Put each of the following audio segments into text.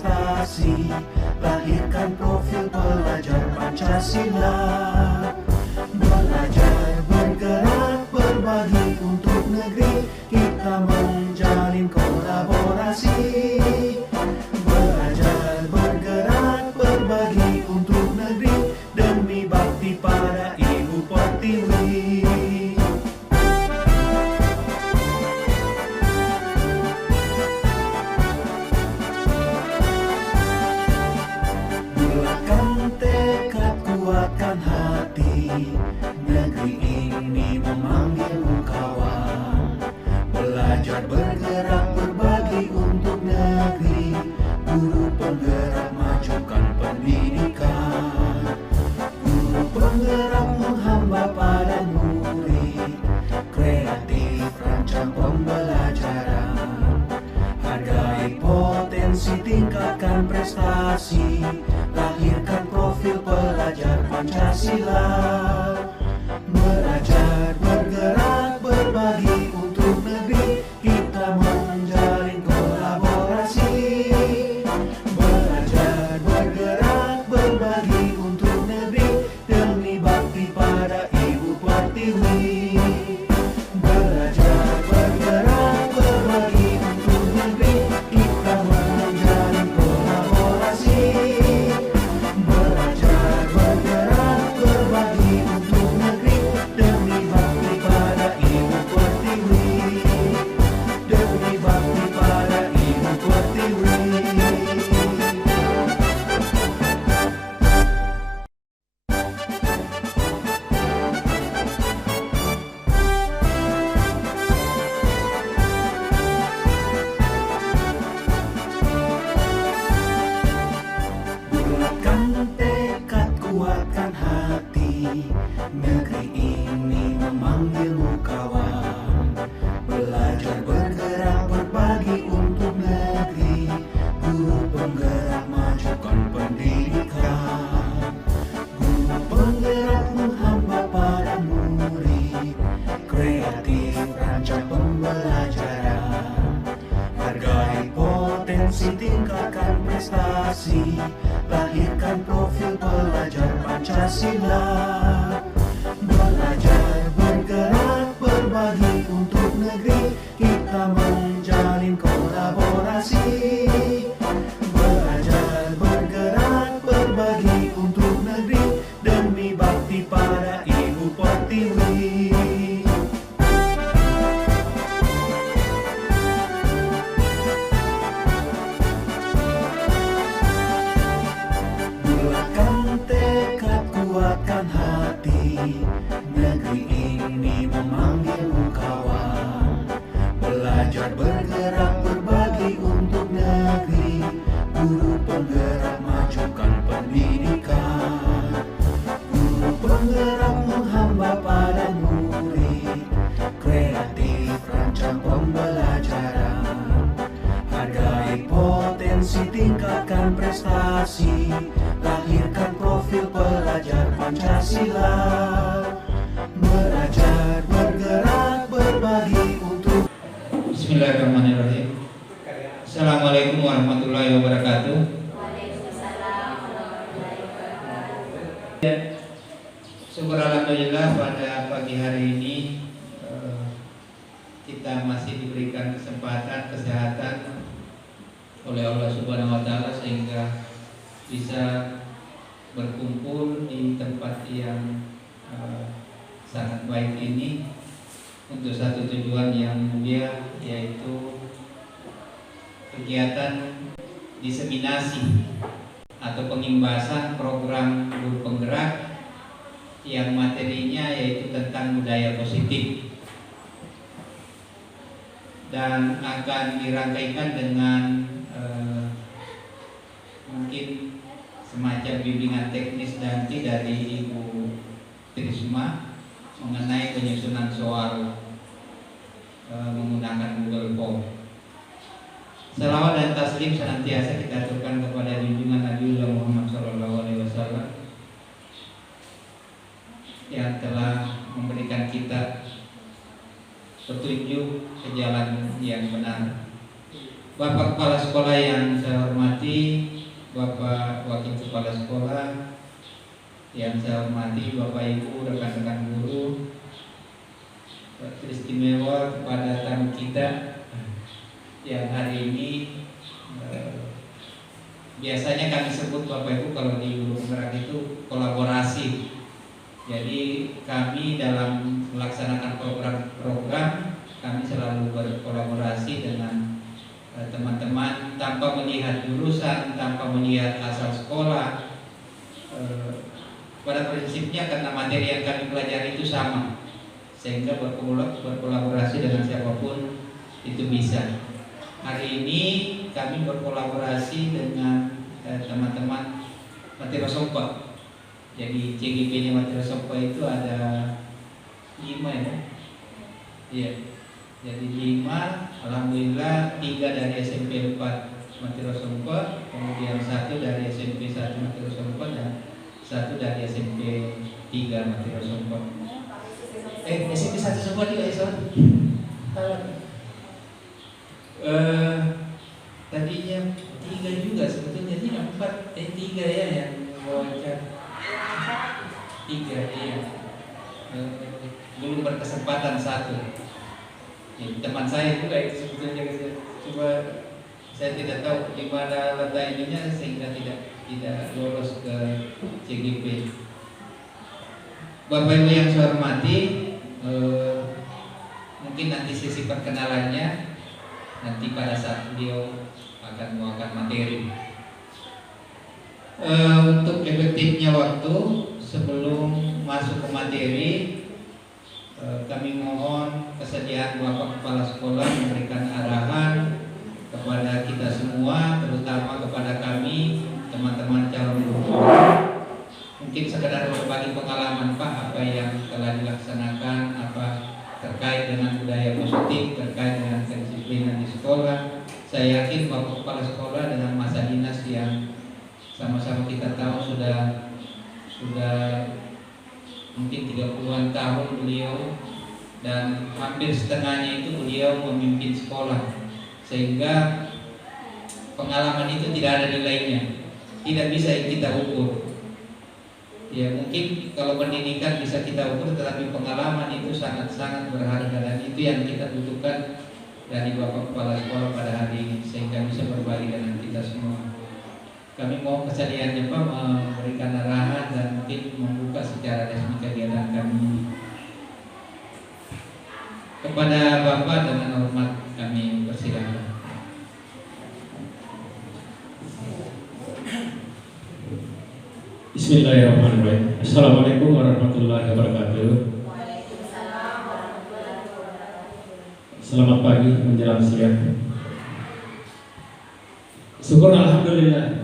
prestasi, lahirkan profil pelajar Pancasila. Belajar, bergerak, berbagi untuk negeri, kita menjalin kolaborasi. Belajar, bergerak, berbagi untuk negeri, demi bakti pada Ibu Pertiwi. Bulatkan tekad, kuatkan hati, negeri ini memanggilmu kawan. Belajar, bergerak, berbagi untuk negeri, guru penggerak majukan pendidikan. Guru penggerak menghamba pada murid, kreatif rancang pembelajaran. Hargai potensi, tingkatkan prestasi, lahirkan profil pelajar Pancasila. Belajar, bergerak, berbagi untuk negeri, kita menjalin kolaborasi. Belajar, bergerak, berbagi untuk negeri, demi bakti pada Ibu Pertiwi. Belajar, bergerak, berbagi untuk negeri, kita menjalin kolaborasi. Belajar, bergerak, berbagi untuk negeri, demi bakti pada Ibu Pertiwi. Demi bakti pada Ibu Pertiwi. Bulatkan tekad, kuatkan hati, negeri ini memanggilmu kawan. Belajar, bergerak, berbagi untuk negeri, guru penggerak majukan pendidikan. Guru penggerak menghamba pada murid, kreatif rancang pembelajaran. Hargai potensi, tingkatkan prestasi, lahirkan profil pelajar Pancasila. Belajar, bergerak, berbagi untuk negeri, kita menjalin kolaborasi. Belajar, bergerak, berbagi untuk negeri, demi bakti pada Ibu Pertiwi. Bulatkan tekad, kuatkan hati, negeri ini memanggilmu kawan. Belajar, bergerak, berbagi untuk negeri, guru penggerak majukan pendidikan. Guru penggerak menghamba pada murid, kreatif rancang pembelajaran. Hargai potensi, tingkatkan prestasi, lahirkan profil pelajar Pancasila. Belajar, bergerak, berbagi untuk. Bismillahirrahmanirrahim. Assalamualaikum warahmatullahi wabarakatuh. Waalaikumsalam warahmatullahi wabarakatuh. Syukur alhamdulillah pada pagi hari ini kita masih diberikan kesempatan kesehatan oleh Allah Subhanahu wa taala sehingga bisa berkumpul di tempat yang sangat baik ini untuk satu tujuan yang mulia, yaitu kegiatan diseminasi atau pengimbasan program guru penggerak yang materinya yaitu tentang budaya positif dan akan dirangkaikan dengan mungkin semacam bimbingan teknis nanti dari Ibu Trisma mengenai penyusunan soal menggunakan Google Form. Salawat dan taslim senantiasa kita aturkan kepada junjungan Nabi Muhammad SAW yang telah memberikan kita petunjuk ke jalan yang benar. Bapak Kepala Sekolah yang saya hormati, Bapak Wakil Kepala Sekolah yang saya hormati, Bapak Ibu, rekan-rekan guru, istimewa kepada tamu kita yang hari ini biasanya kami sebut Bapak Ibu kalau di Guru Penggerak itu kolaborasi. Jadi kami dalam melaksanakan program kami selalu berkolaborasi dengan teman-teman tanpa melihat jurusan, tanpa melihat asal sekolah. Pada prinsipnya karena materi yang kami pelajari itu sama, sehingga berkolaborasi dengan siapapun itu bisa. Hari ini kami berkolaborasi dengan teman-teman Matiro Sompa. Jadi CGP-nya Matiro Sompa itu ada 5 ya. Iya. Jadi 5, alhamdulillah 3 dari SMP 4 Matiro Sompa, kemudian 1 dari SMP 1 Matiro Sompa dan 1 dari SMP 3 Matiro Sompa. SMP 1 Sompa juga ya, Son? Tadinya 3 juga sebetulnya, ini 4, 3 ya yang wawancara. 3 iya. Belum berkesempatan 1. Ya, teman saya juga itu sebetulnya, coba saya tidak tahu di mana letak ininya sehingga tidak lolos ke CGP. Bapak Ibu yang saya hormati, mungkin nanti sesi perkenalannya nanti pada saat beliau akan membawakan materi. Untuk efektifnya waktu sebelum masuk ke materi, kami mohon kesediaan Bapak Kepala Sekolah memberikan arahan kepada kita semua, terutama kepada kami teman-teman calon guru. Mungkin sekedar berbagi pengalaman Pak, apa yang telah dilaksanakan, apa terkait dengan budaya positif, terkait dengan kedisiplinan di sekolah. Saya yakin Bapak Kepala Sekolah dengan masa dinas yang sama-sama kita tahu sudah mungkin 30-an tahun beliau, dan hampir setengahnya itu beliau memimpin sekolah, sehingga pengalaman itu tidak ada nilainya, tidak bisa kita ukur. Ya mungkin kalau pendidikan bisa kita ukur, tetapi pengalaman itu sangat-sangat berharga, dan itu yang kita butuhkan dari Bapak Kepala Sekolah pada hari ini, sehingga bisa berbagi dengan kita semua. Kami mau kesediaannya Pak memberikan arahan dan mungkin membuka secara resmi kegiatan kami. Kepada Bapak dengan hormat kami persilakan. Bismillahirrahmanirrahim. Assalamualaikum warahmatullahi wabarakatuh. Waalaikumsalam warahmatullahi wabarakatuh. Selamat pagi menjelang siang. Syukur alhamdulillah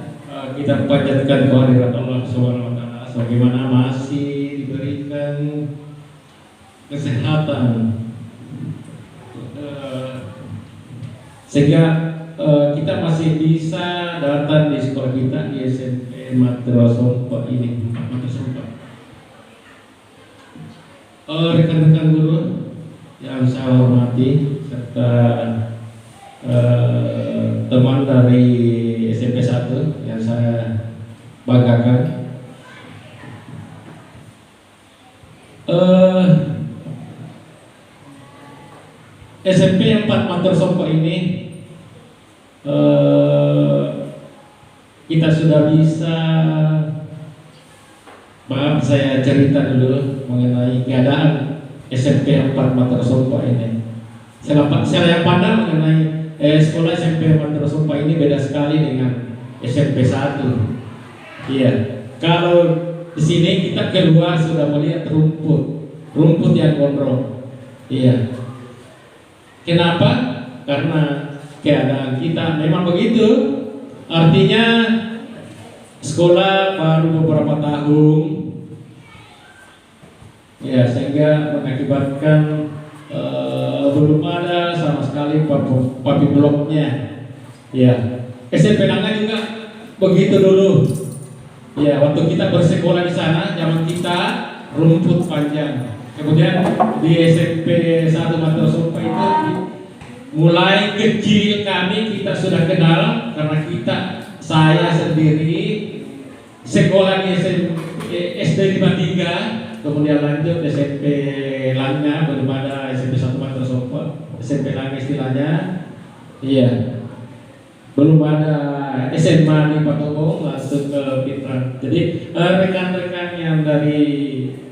kita panjatkan kehadirat Allah Subhanahu wa taala sebagaimana masih diberikan kesehatan sehingga kita masih bisa datang di sekolah kita di SMP Matiro Sompa ini. Rekan-rekan guru yang saya hormati serta teman dari SMP 1 yang saya banggakan. SMP 4 Matiro Sompa ini kita sudah bisa, maaf saya cerita dulu mengenai keadaan SMP 4 Matiro Sompa ini. Saya pandang mengenai sekolah SMP Matiro Sompa ini beda sekali dengan SMP 1. Iya, kalau di sini kita keluar sudah melihat rumput yang gondrong. Iya. Kenapa? Karena keadaan kita memang begitu. Artinya sekolah baru beberapa tahun, ya sehingga mengakibatkan belum ada sama sekali papi bloknya. Ya, SMP Nangga juga begitu dulu. Ya, waktu kita bersekolah di sana, zaman kita rumput panjang. Kemudian di SMP 1 Matiro Sompa itu mulai kecil kita sudah kenal karena saya sendiri sekolah di SD 53, kemudian lanjut SMP Langga, belum ada SMP 1 Matrosompa, SMP Langga istilahnya, iya, belum ada SMA di Patobong, langsung ke Pinrang. Jadi rekan-rekan yang dari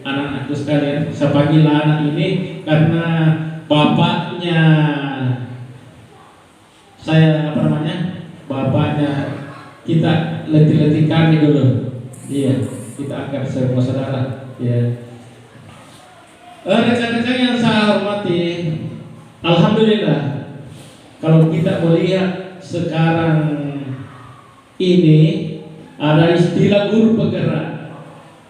anak-anakku sekalian, saya panggil anak ini karena bapaknya kita letih-letih kami dulu, iya, kita anggap semua saudara, ya. Rekan-rekan yang saya hormati, alhamdulillah, kalau kita melihat sekarang ini ada istilah guru penggerak,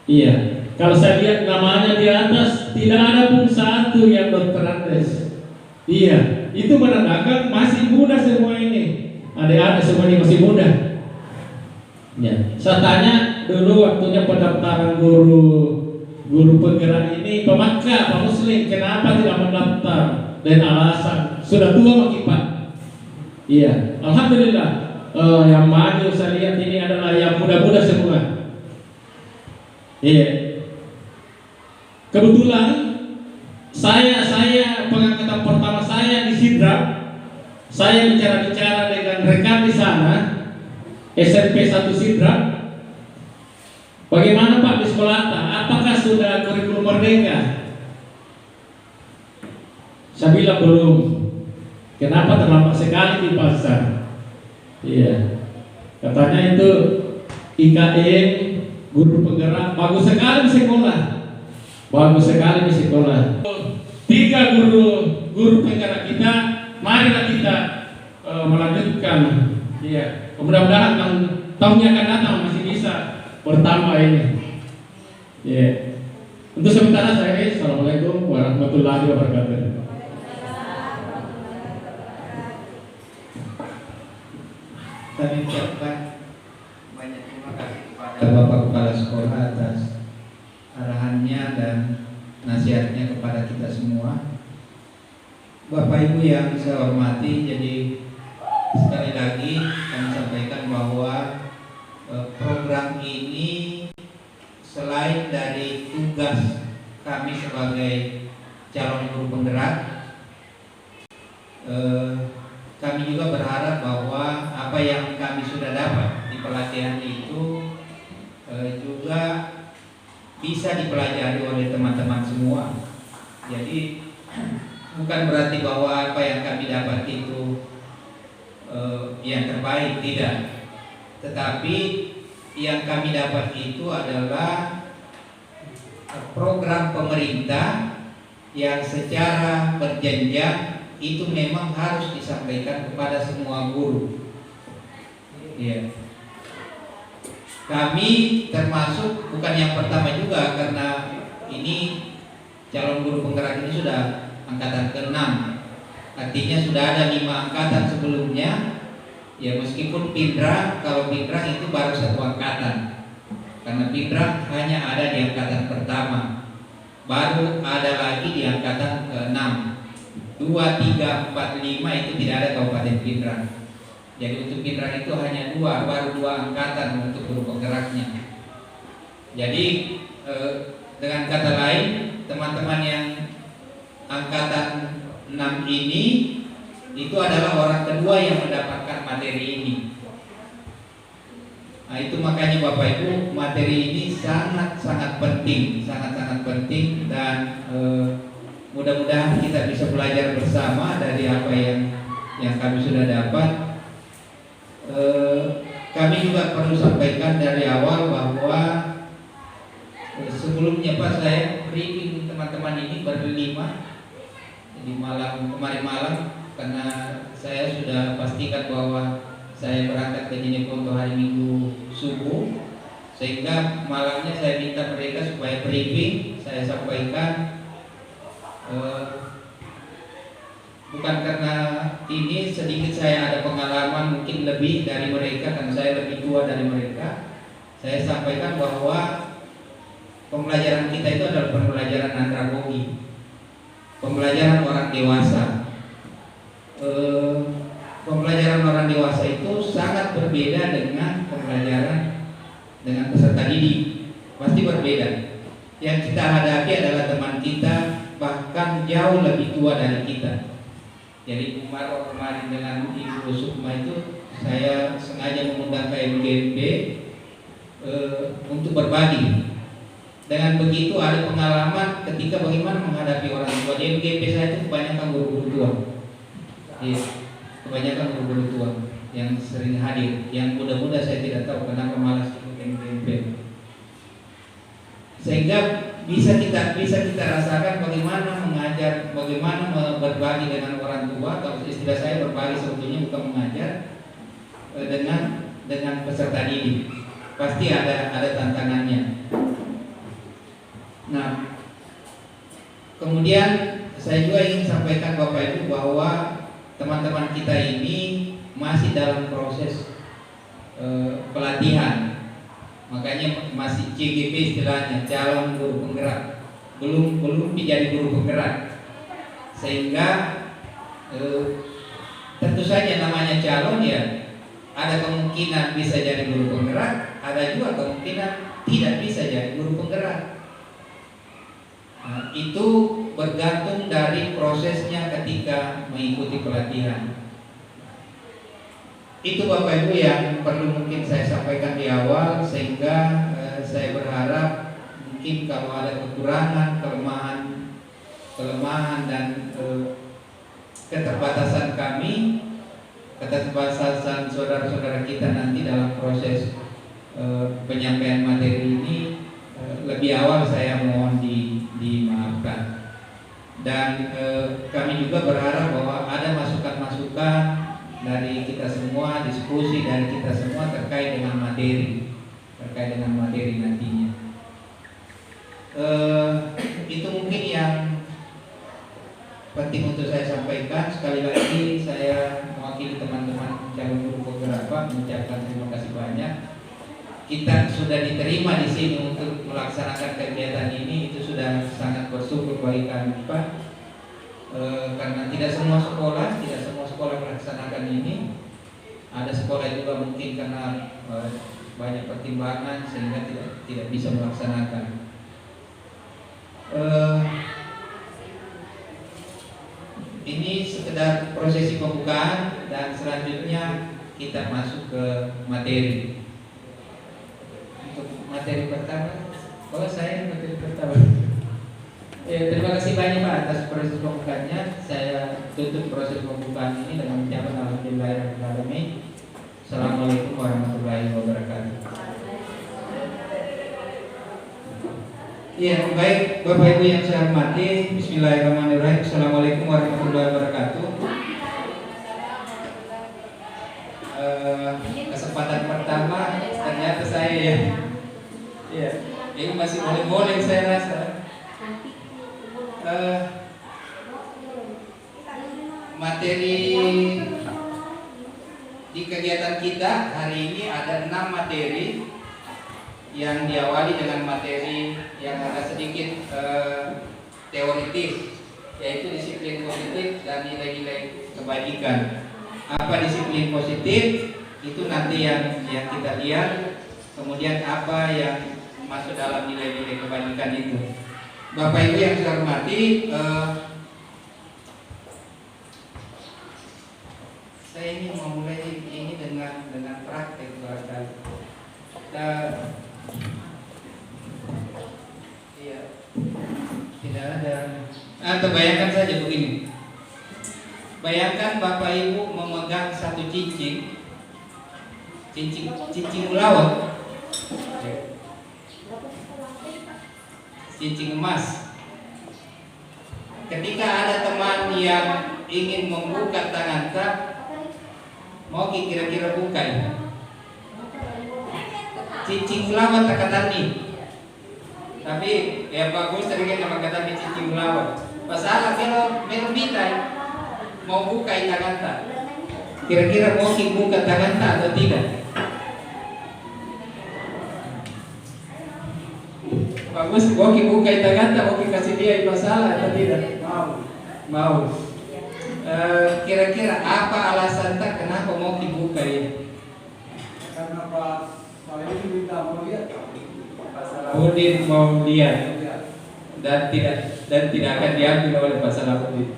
iya. Kalau saya lihat namanya di atas tidak ada pun satu yang Dr. Andes, iya. Itu menandakan masih muda semua ini. Adik-adik semuanya masih muda. Ya. Saya tanya dulu waktunya pendaftaran guru penggerak ini pemakaian Pak Muslim, kenapa tidak mendaftar? Dan alasan sudah tua Pak Pak. Iya, alhamdulillah. Yang maju saya lihat ini adalah yang muda-muda semua. Iya. Kebetulan saya pengangkatan pertama saya di Sidrap, saya bicara-bicara dengan rekan di sana, SMP 1 Sidrap. Bagaimana Pak di sekolah? Apakah sudah kurikulum merdeka? Saya bilang belum. Kenapa terlambat sekali di pasar? Iya. Katanya itu IKN guru penggerak bagus sekali di sekolah. Bagus sekali di sekolah. 3 guru penggerak kita, marilah kita melanjutkan. Iya. Mudah-mudahan tahunnya akan datang masih bisa bertambah ini. Iya. Untuk sementara saya, assalamualaikum warahmatullahi wabarakatuh. Kami ucapkan banyak terima kasih kepada Bapak Kepala Sekolah atas arahannya dan nasihatnya kepada kita semua. Bapak Ibu yang saya hormati, jadi sekali lagi kami sampaikan bahwa program ini selain dari tugas kami sebagai calon guru penggerak, kami juga berharap bahwa apa yang kami sudah dapat di pelatihan itu juga bisa dipelajari oleh teman-teman semua. Jadi bukan berarti bahwa apa yang kami dapat itu yang terbaik, tidak. Tetapi yang kami dapat itu adalah program pemerintah yang secara berjenjang itu memang harus disampaikan kepada semua guru. Ya. Kami termasuk bukan yang pertama juga, karena ini calon guru penggerak ini sudah angkatan ke-6. Artinya sudah ada 5 angkatan sebelumnya. Ya, meskipun Pindrang, kalau Pindrang itu baru 1 angkatan. Karena Pindrang hanya ada di angkatan pertama. Baru ada lagi di angkatan ke-6. 2, 3, 4, 5 itu tidak ada Kabupaten Pindrang. Jadi untuk Pindrang itu hanya baru 2 angkatan untuk guru penggeraknya. Jadi dengan kata lain, teman-teman yang angkatan 6 ini itu adalah orang kedua yang mendapatkan materi ini. Nah, itu makanya Bapak Ibu, materi ini sangat-sangat penting, sangat-sangat penting, dan mudah-mudahan kita bisa belajar bersama dari apa yang kami sudah dapat. Kami juga perlu sampaikan dari awal bahwa sebelumnya Pak, saya briefing teman-teman ini berlima di kemarin malam, karena saya sudah pastikan bahwa saya berangkat ke Jeneponto hari Minggu subuh, sehingga malamnya saya minta mereka supaya briefing. Saya sampaikan bukan karena ini sedikit saya ada pengalaman mungkin lebih dari mereka, karena saya lebih tua dari mereka. Saya sampaikan bahwa pembelajaran kita itu adalah pembelajaran andragogi, pembelajaran orang dewasa. pembelajaran orang dewasa itu sangat berbeda dengan pembelajaran dengan peserta didik, pasti berbeda. Yang kita hadapi adalah teman kita bahkan jauh lebih tua dari kita. Jadi kemarin dengan Ibu Sukma itu saya sengaja mengundang KMGP untuk berbagi. Dengan begitu ada pengalaman ketika bagaimana menghadapi orang tua. Di MGP saya itu kebanyakan guru-guru tua. Iya, kebanyakan guru-guru tua yang sering hadir. Yang muda-muda saya tidak tahu kenapa malas ikut MGP. Sehingga bisa kita rasakan bagaimana mengajar, bagaimana berbagi dengan orang tua. Kalau istilah saya berbagi sebetulnya bukan mengajar dengan peserta didik. Pasti ada tantangannya. Nah, kemudian saya juga ingin sampaikan Bapak Ibu bahwa teman-teman kita ini masih dalam proses pelatihan. Makanya masih CGP istilahnya, calon guru penggerak, belum menjadi guru penggerak. Sehingga tentu saja namanya calon ya, ada kemungkinan bisa jadi guru penggerak, ada juga kemungkinan tidak bisa jadi guru penggerak. Nah, itu bergantung dari prosesnya ketika mengikuti pelatihan. Itu Bapak Ibu yang perlu mungkin saya sampaikan di awal, sehingga saya berharap mungkin kalau ada kekurangan, kelemahan dan keterbatasan kami, keterbatasan saudara-saudara kita nanti dalam proses penyampaian materi ini, lebih awal saya mohon dimaafkan. Dan kami juga berharap bahwa ada masukan-masukan dari kita semua, diskusi dari kita semua terkait dengan materi nantinya. Itu mungkin yang penting untuk saya sampaikan. Sekali lagi saya mewakili teman-teman calon guru penggerak mengucapkan terima kasih banyak. Kita sudah diterima di sini untuk melaksanakan kegiatan ini, itu sudah sangat bersyukur bagi kami Pak. Karena tidak semua sekolah melaksanakan ini. Ada sekolah juga mungkin karena banyak pertimbangan sehingga tidak bisa melaksanakan. Ini sekedar prosesi pembukaan dan selanjutnya kita masuk ke materi. Untuk materi pertama, saya materi pertama. Terima kasih banyak Pak atas proses pembukaannya. Saya tutup proses pembukaan ini dengan ucapan alhamdulillahirobbilalamin. Assalamualaikum warahmatullahi wabarakatuh. Ya, baik Bapak Ibu yang saya hormati, bismillahirrahmanirrahim. Assalamualaikum warahmatullahi wabarakatuh. Kesempatan pertama ternyata saya ya, ini masih boleh saya rasa. Materi di kegiatan kita hari ini ada 6 materi yang diawali dengan materi yang agak sedikit teoritis, yaitu disiplin positif dan nilai-nilai kebajikan. Apa disiplin positif? Itu nanti yang kita lihat. Kemudian apa yang masuk dalam nilai-nilai kebajikan itu. Bapak Ibu yang saya hormati, saya ingin memulai ini dengan praktek barangkali. Iya, tidak ada. Atau bayangkan saja begini. Bayangkan Bapak Ibu memegang satu cincin ulawat, cincin emas. Ketika ada teman yang ingin membuka tangan tak, mau kira-kira buka ya? Cincin ulawat takatani. Tapi ya bagus tadi nama kata cincin ulawat. Masalah kalau bitai mau buka tangan tak, kira-kira mau buka tangan tak atau tidak? Bagus, Boki buka tangan tak, Boki kasih dia masalah atau tidak? Mau. Kira-kira apa alasan tak kenapa mau dibuka ini? Karena Pak ini minta mau lihat Udin mau lihat dan tidak akan diambil oleh Pak Salahuddin.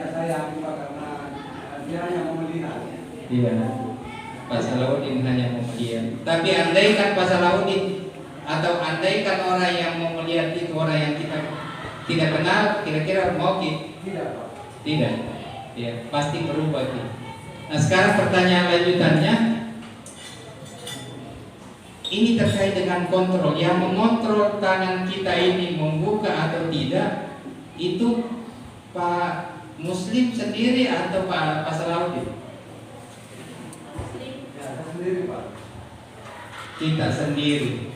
ya saya buka karena dia hanya mau melihat. Iya, Pak Salahuddin hanya mau melihat. Tapi andaikan Pak Salahuddin atau andaikan orang yang mau melihat itu orang yang kita tidak kenal, kira-kira mau Tidak Pak. tidak? Ya, pasti berubah gitu. Nah, sekarang pertanyaan lanjutannya, ini terkait dengan kontrol. Yang mengontrol tangan kita ini membuka atau tidak, itu Pak Muslim sendiri atau Pak Salahuddin? Ya, saya sendiri Pak. Kita sendiri.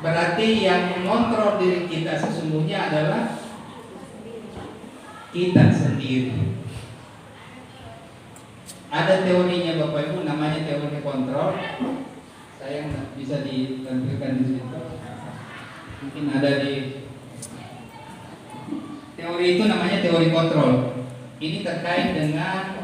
Berarti yang mengontrol diri kita sesungguhnya adalah kita sendiri. Ada teorinya Bapak Ibu, namanya teori kontrol. Saya nggak bisa ditampilkan di situ. Mungkin ada di teori itu, namanya teori kontrol. Ini terkait dengan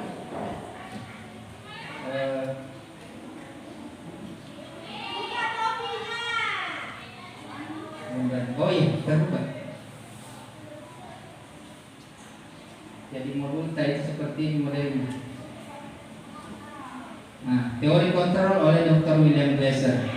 oh iya, terlupa. Jadi modul itu seperti ini modelnya. Nah, teori kontrol oleh Dr. William Glasser.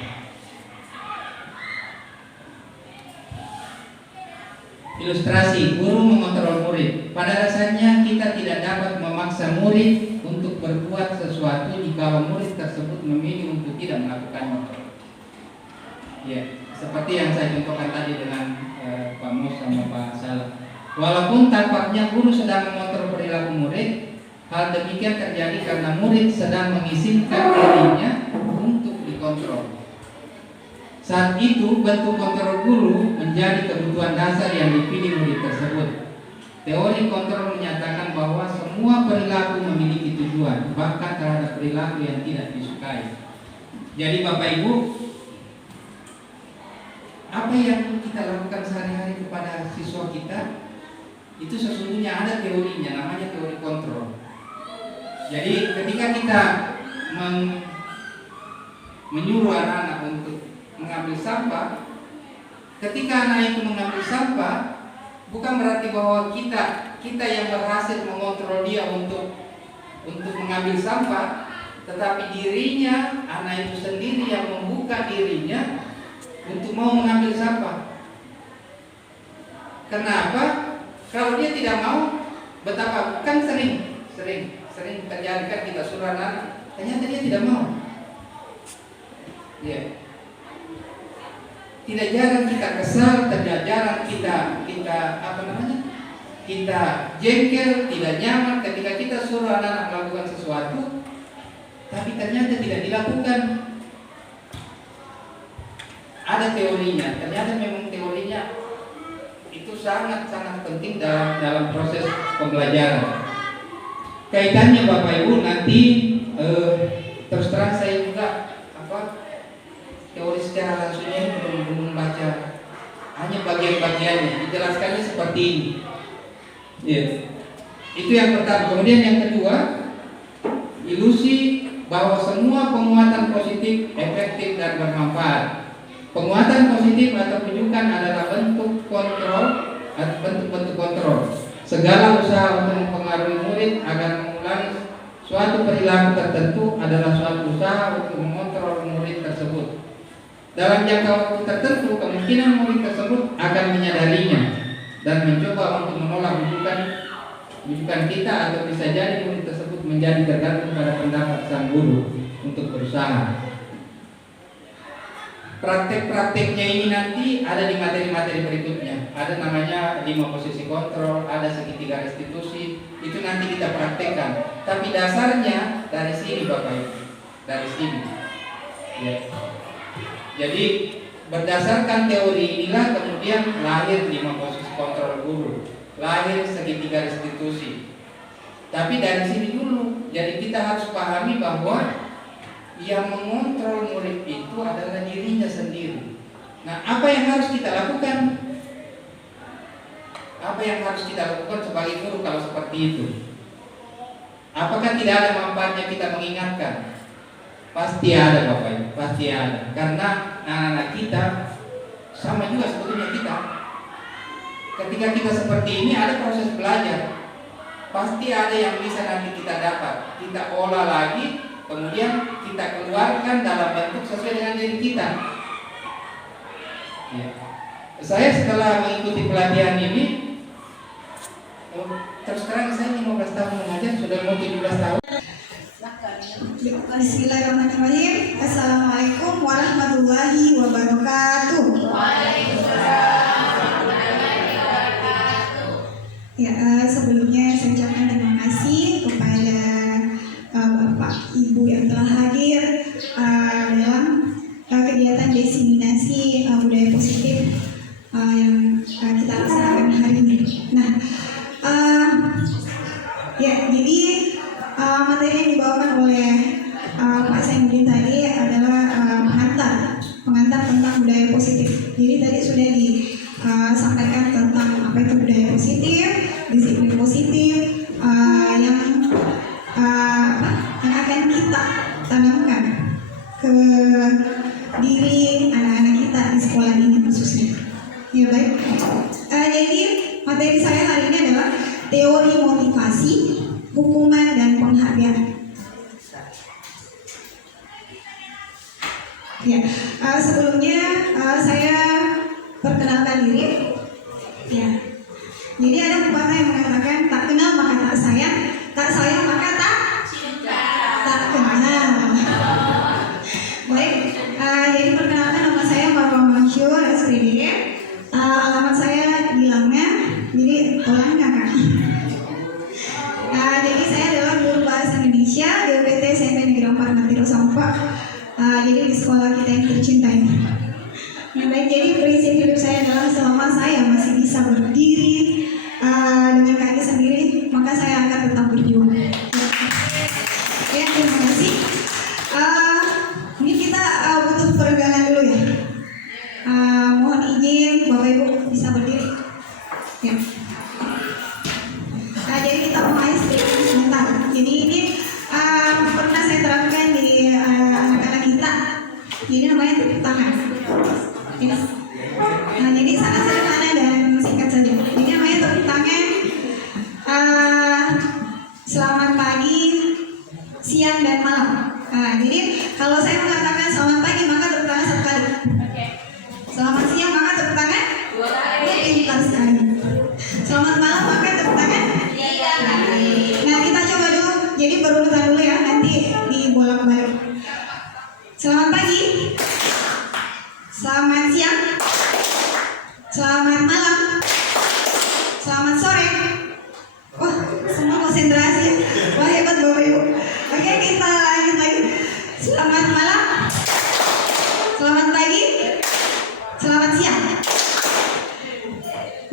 Ilustrasi, guru mengontrol murid. Pada dasarnya kita tidak dapat memaksa murid untuk berbuat sesuatu jika murid tersebut memilih untuk tidak melakukannya. Ya, seperti yang saya contohkan tadi dengan Pak Mus sama Pak Salah. Walaupun tampaknya guru sedang mengontrol perilaku murid, hal demikian terjadi karena murid sedang mengizinkan dirinya untuk dikontrol. Saat itu bentuk kontrol guru menjadi kebutuhan dasar yang dipilih murid tersebut. Teori kontrol menyatakan bahwa semua perilaku memiliki tujuan, bahkan terhadap perilaku yang tidak disukai. Jadi Bapak Ibu, apa yang kita lakukan sehari-hari kepada siswa kita itu sesungguhnya ada teorinya, namanya teori kontrol. Jadi ketika kita menyuruh anak-anak untuk mengambil sampah, ketika anak itu mengambil sampah, bukan berarti bahwa kita yang berhasil mengontrol dia untuk mengambil sampah, tetapi dirinya, anak itu sendiri yang membuka dirinya untuk mau mengambil sampah. Kenapa? Kalau dia tidak mau, betapa kan sering terjadi kan kita suruh anak, ternyata dia tidak mau. Ya. Tidak jarang kita kesal, tidak jarang kita kita jengkel, tidak nyaman ketika kita suruh anak-anak melakukan sesuatu, tapi ternyata tidak dilakukan. Ada teorinya, ternyata memang teorinya itu sangat-sangat penting dalam proses pembelajaran. Kaitannya Bapak Ibu nanti terus terang saya juga teori secara langsungnya belum membaca, hanya bagian-bagiannya, dijelaskannya seperti ini. Itu yang pertama. Kemudian yang kedua, ilusi bahwa semua penguatan positif efektif dan bermanfaat. Penguatan positif atau penunjukan adalah bentuk kontrol atau bentuk-bentuk kontrol. Segala usaha untuk mempengaruhi murid agar mengulangi suatu perilaku tertentu adalah suatu usaha untuk mengontrol murid tersebut. Dalam jangka waktu tertentu, kemungkinan murid tersebut akan menyadarinya dan mencoba untuk menolak rujukan kita, atau bisa jadi murid tersebut menjadi tergantung pada pendapat sang guru untuk berusaha. Praktek-prakteknya ini nanti ada di materi-materi berikutnya. Ada namanya 5 posisi kontrol, ada segitiga restitusi. Itu nanti kita praktekkan. Tapi dasarnya dari sini Bapak Ibu, dari sini. Ya. Jadi berdasarkan teori inilah kemudian lahir 5 posisi kontrol guru, lahir segitiga restitusi. Tapi dari sini dulu. Jadi kita harus pahami bahwa yang mengontrol murid itu adalah dirinya sendiri. Nah, apa yang harus kita lakukan? Apa yang harus kita lakukan sebagai guru kalau seperti itu? Apakah tidak ada manfaatnya kita mengingatkan? Pasti ada Bapak Ibu, pasti ada. Karena anak-anak kita sama juga sebetulnya kita. Ketika kita seperti ini ada proses belajar. Pasti ada yang bisa nanti kita dapat. Kita olah lagi, kemudian kita keluarkan dalam bentuk sesuai dengan diri kita. Ya. Saya setelah mengikuti pelatihan ini, terus terang saya 15 tahun mengajar, sudah mau 17 tahun. Bismillahirrahmanirrahim. Assalamualaikum warahmatullahi wabarakatuh. Ya, sebelumnya saya ucapkan terima kasih kepada Bapak Ibu yang telah hadir dalam kegiatan diseminasi budaya positif yang kita laksanakan hari ini. Nah, ya, jadi materi yang dibawakan oleh Pak Sainuddin tadi adalah pengantar tentang budaya positif. Jadi tadi sudah disampaikan tentang apa itu budaya positif, disiplin positif yang akan kita tanamkan ke diri anak-anak kita di sekolah ini khususnya. Ya baik. Jadi materi saya hari ini adalah teori motivasi, hukuman dan penghargaan. Ya, sebelumnya saya perkenalkan diri. Ya, jadi ada pepatah yang mengatakan tak kenal maka tak sayang maka tak kenal. Baik, jadi perkenalkan nama saya Marwa Masyur SPD. Alamat saya di Langga, jadi Langga Kak. Jadi saya adalah guru bahasa Indonesia di UPT SMP Negeri 4 Matiro Sampok. Jadi di sekolah kita yang tercinta ini. Nah, baik, jadi prinsip hidup saya adalah selama saya masih bisa berdiri dengan kaki sendiri, maka saya akan tetap berjuang. Ya, terima kasih. Ini kita butuh peregangan dulu ya. Mohon izin Bapak Ibu bisa berdiri. Ya. Jadi kita mulai sedikit sebentar. Jadi ini pernah saya terapkan di anak-anak kita. Jadi namanya tepuk tangan. Ya. Nah, jadi sangat sederhana dan singkat saja. Jadi namanya tepuk tangan. Selamat pagi, siang dan malam. Jadi kalau saya mengatakan selamat pagi maka tepuk tangan 1 kali. Selamat siang maka tepuk tangan 2 kali. Pintar sekali. Selamat malam maka tepuk tangan 3 kali. Nah, kita coba dulu. Jadi berurutan dulu ya, nanti dibolak-balik. Selamat pagi. Selamat siang. Selamat malam. Selamat sore. Wah, semua konsentrasi. Wah, hebat Bapak Ibu. Oke, kita lanjut lagi. Selamat malam. Selamat pagi. Selamat siang.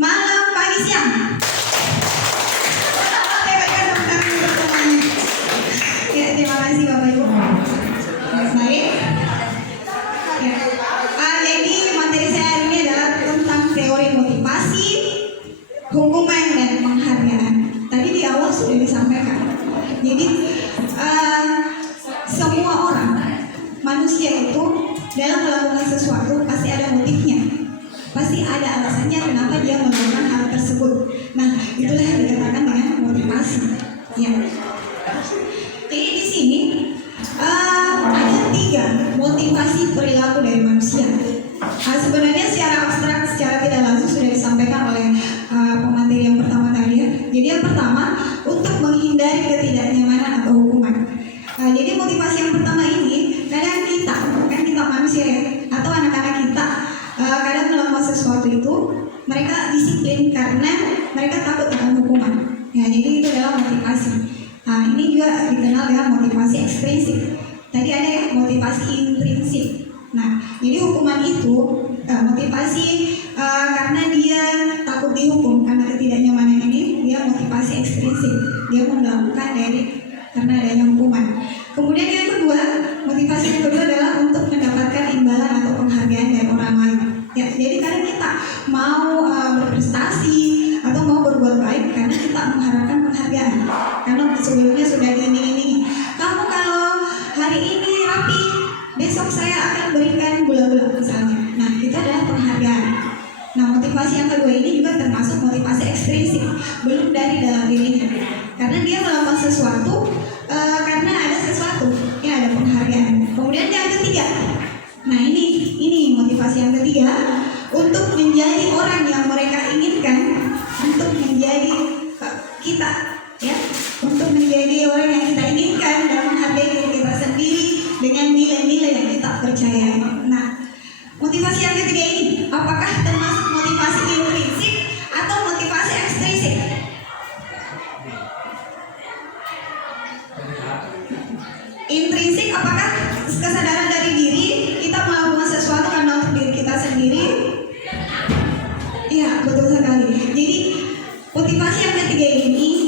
Malam, pagi, siang. Ya, terima kasih Bapak Ibu. Baik. Ya. Jadi materi saya hari ini adalah tentang teori motivasi, hukuman dan penghargaan. Tadi di awal sudah disampaikan. Jadi semua orang manusia itu dalam melakukan sesuatu pasti ada motifnya, pasti ada alasannya kenapa dia melakukan hal tersebut. Nah, itulah yang dikatakan dengan motivasi. Ya. Jadi di sini ada 3 motivasi perilaku dari manusia. Sebenarnya secara abstrak, secara tidak langsung sudah disampaikan oleh pemateri yang pertama tadi ya. Jadi yang pertama untuk menghindari ketidaknyamanan atau hukuman. Jadi motivasi yang pertama ini kadang kita manusia ya, atau anak-anak kita kadang melakukan sesuatu itu mereka disiplin karena mereka takut akan hukuman. Ya, jadi itu adalah motivasi. Ini juga dikenal dengan motivasi ekstrinsik. Tadi ada ya motivasi intrinsik. Nah, jadi hukuman itu motivasi karena dia takut dihukum karena ketidaknyamanan ini, dia motivasi ekstrinsik. Dia melakukan karena adanya hukuman. Kemudian yang kedua, motivasi yang kedua adalah untuk mendapatkan imbalan atau penghargaan dari orang lain. Ya, jadi kadang kita mau berprestasi atau mau karena sebelumnya sudah ini. Kamu kalau hari ini rapi, besok saya akan berikan gula-gula misalnya. Nah, itu adalah penghargaan. Nah, motivasi yang kedua ini juga termasuk motivasi ekstrinsik, belum dari dalam dirinya. Karena dia melakukan sesuatu karena ada sesuatu, ya ada penghargaan. Kemudian yang ketiga, nah ini motivasi yang ketiga, untuk menjadi orang yang mereka inginkan, untuk menjadi kita, ya, untuk menjadi orang yang kita inginkan dan menghargai diri kita sendiri dengan nilai-nilai yang kita percayai. Nah, motivasi yang ketiga ini apakah termasuk motivasi intrinsik atau motivasi ekstrinsik? Intrinsik apakah kesadaran dari diri, kita melakukan sesuatu karena untuk diri kita sendiri? Iya, betul sekali. Jadi motivasi yang ketiga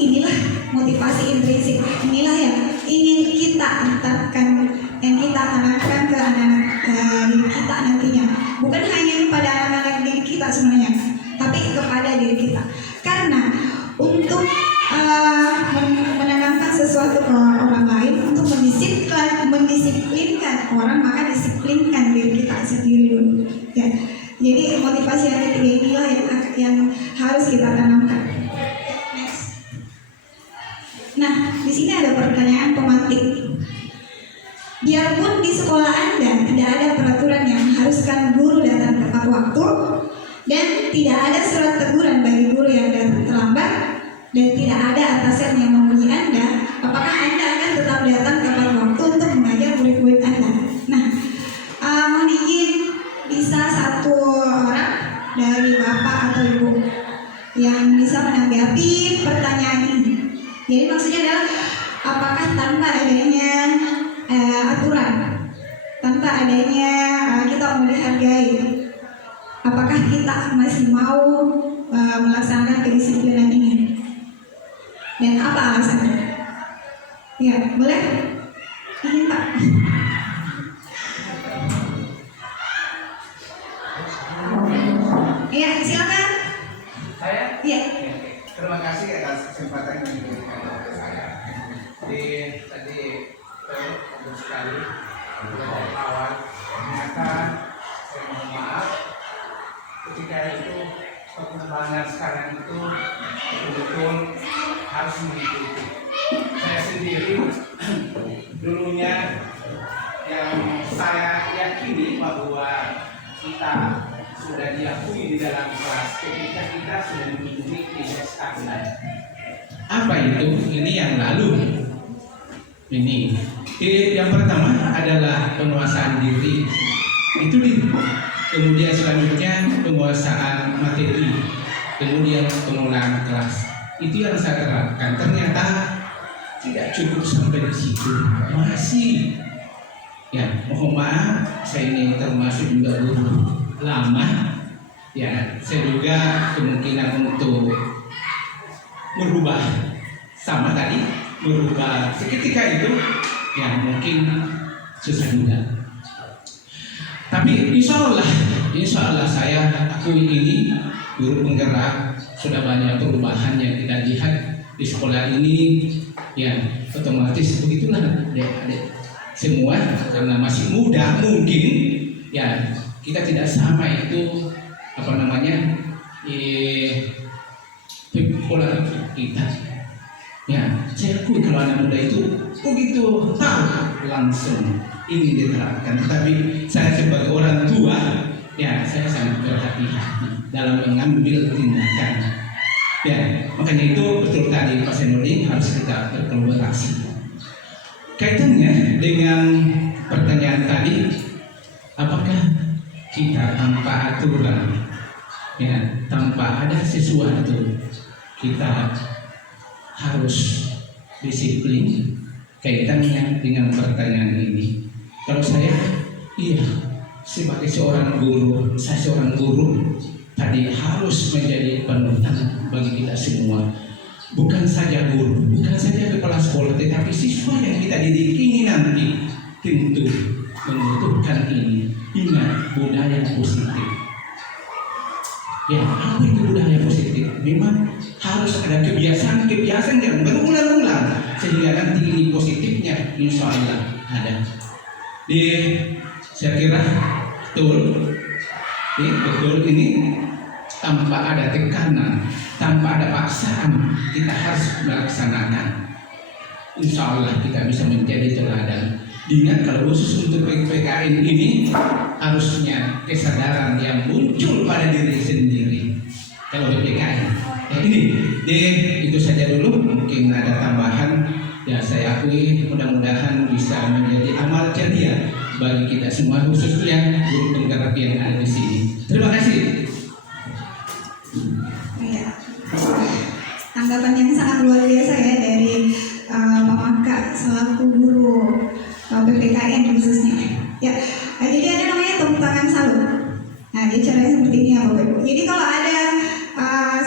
inilah motivasi intrinsik. Inilah yang ingin kita antarkan, yang kita tanamkan ke anak-anak diri kita nantinya. Bukan hanya pada anak-anak diri kita sebenarnya, tapi kepada diri kita. Karena untuk menanamkan sesuatu ke orang lain, untuk mendisiplinkan orang, maka disiplinkan diri kita sendiri dulu. Ya. Jadi motivasi yang ketiga inilah yang harus kita tanamkan. Next. Nah, di sini ada pertanyaan pemantik. Biarpun di sekolah Anda tidak ada peraturan yang mengharuskan guru datang tepat waktu, dan tidak ada surat teguran bagi guru yang datang terlambat, dan tidak ada atasan yang memuji Anda, apakah Anda akan tetap datang tepat waktu untuk mengajar murid-murid Anda? Nah, mohon izin, bisa satu orang dari Bapak atau Ibu yang bisa menanggapi pertanyaan ini. Jadi maksudnya adalah apakah tanpa adanya aturan, tanpa adanya kita mau dihargai, apakah kita masih mau melaksanakan kedisiplinan ini? Dan apa alasannya? Ya, boleh? Ingin Pak? Iya, silakan. Saya? Iya. Terima kasih atas kesempatan yang diberikan kepada saya. Tadi bagus sekali dari awal. Ternyata saya mohon maaf ketika itu perkembangan sekarang itu betul-betul harus mengikuti. Saya sendiri dulunya yang saya yakini bahwa kita sudah diakui di dalam kelas ketika kita sudah memenuhi nilai standar. Apa itu? Ini yang lalu. Ini yang pertama adalah penguasaan diri. Itu kemudian selanjutnya penguasaan materi, kemudian pengelolaan kelas. Itu yang saya terapkan. Ternyata tidak cukup sampai di situ. Masih. Ya, mohon maaf, saya ini termasuk juga guru lama. Ya, saya juga kemungkinan untuk merubah sama tadi, merubah seketika itu, ya mungkin susah juga. Tapi insya Allah saya akui ini guru penggerak, sudah banyak perubahan yang kita lihat di sekolah ini. Ya, otomatis begitulah adik-adik semua, karena masih muda mungkin ya kita tidak sama itu pola kita. Ya, saya akui kalau anak muda itu begitu tahu langsung ingin diterapkan. Tapi saya sebagai orang tua, ya saya sangat berhati-hati dalam mengambil tindakan. Ya, makanya itu betul tadi Pak Senodi harus kita berkolaborasi. Kaitannya dengan pertanyaan tadi, apakah kita tanpa aturan, ya, tanpa ada sesuatu, kita harus disiplin? Kaitannya dengan pertanyaan ini, kalau saya, iya, sebagai seorang guru, saya seorang guru, tadi harus menjadi panutan bagi kita semua. Bukan saja guru, bukan saja kepala sekolah, tetapi siswa yang kita didik ini nanti tentu membutuhkan ini. Ingat budaya positif. Ya, apa itu budaya positif? Memang harus ada kebiasaan yang berulang-ulang sehingga nanti ini positifnya insya Allah ada. Saya kira betul ini tanpa ada tekanan, tanpa ada paksaan kita harus melaksanakan. Insya Allah kita bisa menjadi teladan. Diingat kalau khusus untuk PKN ini harusnya kesadaran yang muncul pada diri sendiri. Kalau PKN itu saja dulu. Mungkin ada tambahan ya, saya akui mudah-mudahan bisa menjadi amal jariah bagi kita semua, khususnya guru penggerak yang ada di sini. Terima kasih. Ya. Tanggapan yang sangat luar biasa ya dari Pak Maka selaku guru PPKN khususnya. Ya, jadi ada namanya tepuk tangan salut. Nah, jadi caranya seperti ini ya Bapak Ibu. Jadi kalau ada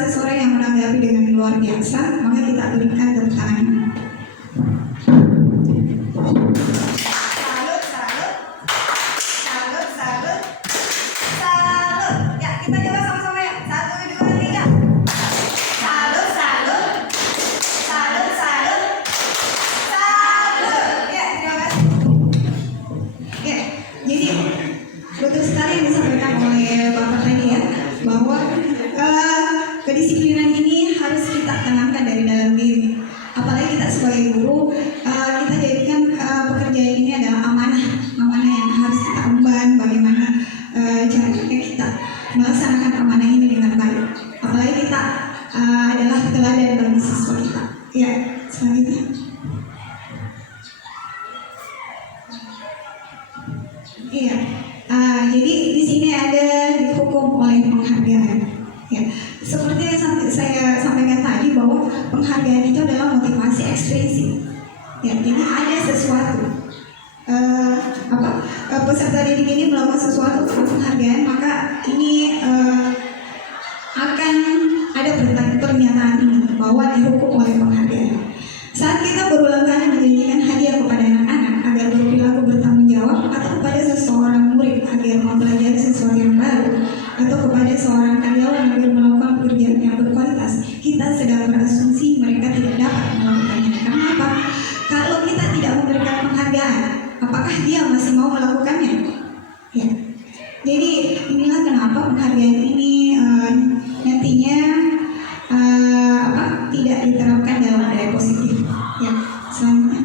seseorang yang menanggapi dengan luar biasa, maka kita berikan tepuk tangan. Salut, salut, salut, salut, salut. Ya, kita coba sama-sama ya. 1, 2, 3. Salut, salut, salut, salut, salut. Ya, terima kasih. Ya, jadi betul sekali yang disampaikan oleh Bapak tadi ya, bahwa kedisiplinan ini harus kita tanamkan dari dalam diri. Apalagi kita sebagai guru, kita jadikan pekerjaan ini adalah amanah yang harus kita emban. Bagaimana caranya kita melaksanakan amanah ini dengan baik. Apalagi kita adalah teladan bagi siswa kita. Ya, selanjutnya. Iya, jadi di sini ada dihukum oleh penghargaan. Ya, seperti yang saya sampaikan tadi bahwa penghargaan itu adalah motivasi ekspresi. Ya, jadi ada sesuatu. Peserta didik ini melakukan sesuatu penghargaan, maka ini akan ada pernyataan ini bahwa dihukum oleh penghargaan. Saat kita berulang kali menjanjikan hadiah kepada anak-anak agar berperilaku bertanggung jawab, atau kepada seseorang murid agar mempelajari sesuatu yang baru, atau kepada seorang karyawan agar melakukan pekerjaan yang berkualitas, kita sedang berasumsi mereka tidak dapat melakukannya. Kenapa? Kalau kita tidak memberikan penghargaan, apakah dia masih mau melakukannya? Ya. Jadi inilah kenapa penghargaan ini nantinya tidak diterapkan dalam budaya positif. Ya, selanjutnya.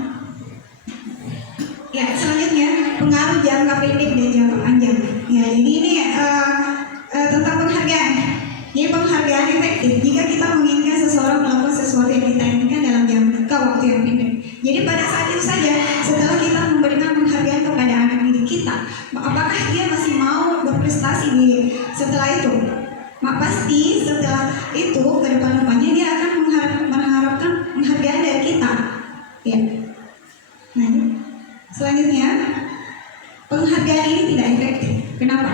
Ya, selanjutnya pengaruh jangka pendek dan jangka panjang. Ya, jadi ini tentang penghargaan. Jadi penghargaan efektif jika kita menginginkan seseorang melakukan sesuatu yang kita inginkan dalam jangka waktu yang pendek. Jadi pada saat itu saja, setelah kita memberikan penghargaan kepada anak didik kita, apakah dia masih mau berprestasi setelah itu? Pasti setelah itu ke depan-depannya dia akan mengharapkan penghargaan dari kita. Ya. Nah, selanjutnya penghargaan ini tidak efektif. Kenapa?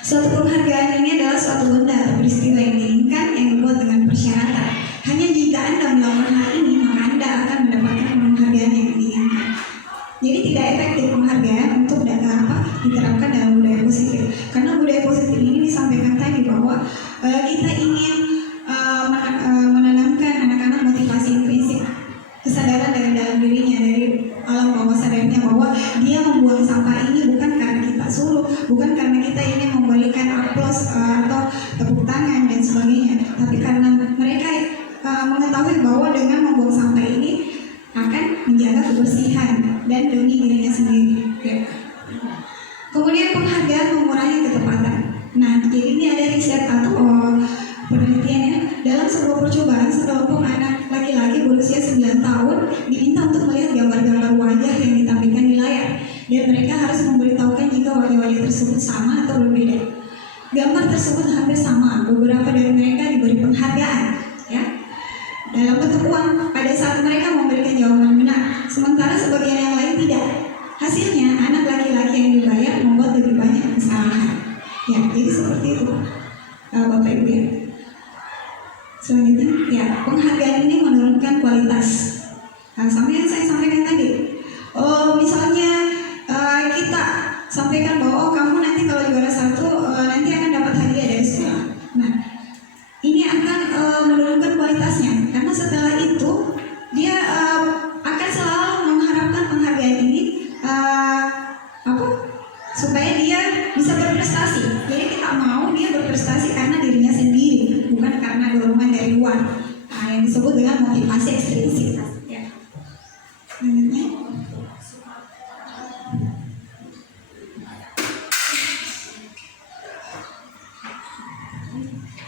Suatu penghargaan ini adalah suatu benda atau peristiwa yang diinginkan yang dibuat dengan persyaratan. Hanya jika Anda melakukan hal ini, maka Anda akan mendapatkan penghargaan yang diinginkan. Jadi tidak efektif penghargaan untuk diterapkan dalam budaya positif. Karena budaya positif ini disampaikan tadi bahwa kita ingin menanamkan anak-anak motivasi intrinsik, kesadaran dari dalam dirinya, dari alam bawah sadarnya bahwa dia membuang sampah ini bukan karena kita suruh, bukan karena kita ingin memberikan aplaus atau tepuk tangan dan sebagainya, tapi karena mereka mengetahui bahwa dengan membuang sampah ini akan menjaga kebersihan dan demi dirinya sendiri. Ya. Kemudian penghargaan mengurangi ketepatan. Nah, jadi ini ada riset atau penelitian ya. Dalam sebuah percobaan, sekelompok anak laki-laki berusia 9 tahun diminta untuk melihat gambar-gambar wajah yang ditampilkan di layar, dan mereka harus memberitahukan jika wajah-wajah tersebut sama atau berbeda. Gambar tersebut hampir sama. Beberapa dari mereka diberi penghargaan, ya, dalam bentuk uang pada saat mereka memberikan jawaban benar, sementara sebagian yang lain tidak. Hasilnya, anak laki-laki yang dibayar membuat lebih banyak kesalahan. Ya, jadi seperti itu, Bapak Ibu ya. Selanjutnya, ya, penghargaan ini menurunkan kualitas. Sama yang saya sampaikan tadi. Misalnya kita sampaikan bahwa kamu nanti kalau juara 1 nanti akan dapat hadiah dari sekolah.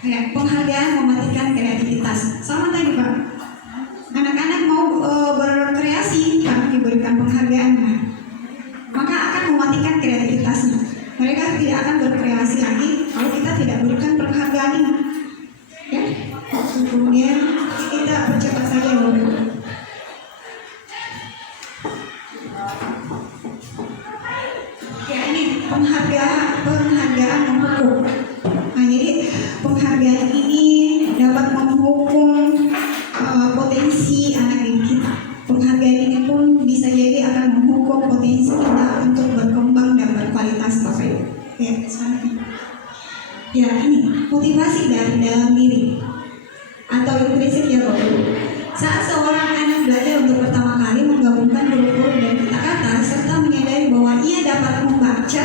Kayak penghargaan mematikan kreativitas. Sama tadi Pak, anak-anak mau berkreasi karena diberikan penghargaan, maka akan mematikan kreativitasnya. Mereka tidak akan berkreasi lagi kalau kita tidak berikan penghargaan ini. Ya, kemudian kita percepat saja Bapak. Ya ini penghargaan menghukum. Nah jadi penghargaan ini dapat menghukum potensi anak didik kita. Penghargaan ini pun bisa jadi akan menghukum potensi kita untuk berkembang dan berkualitas Bapak Ibu. Ya, selanjutnya. Ya ini motivasi dari dalam diri atau intrinsik ya Bapak Ibu. Saat seorang anak belajar untuk pertama kali menggabungkan huruf-huruf dan kata-kata serta menyadari bahwa ia dapat membaca,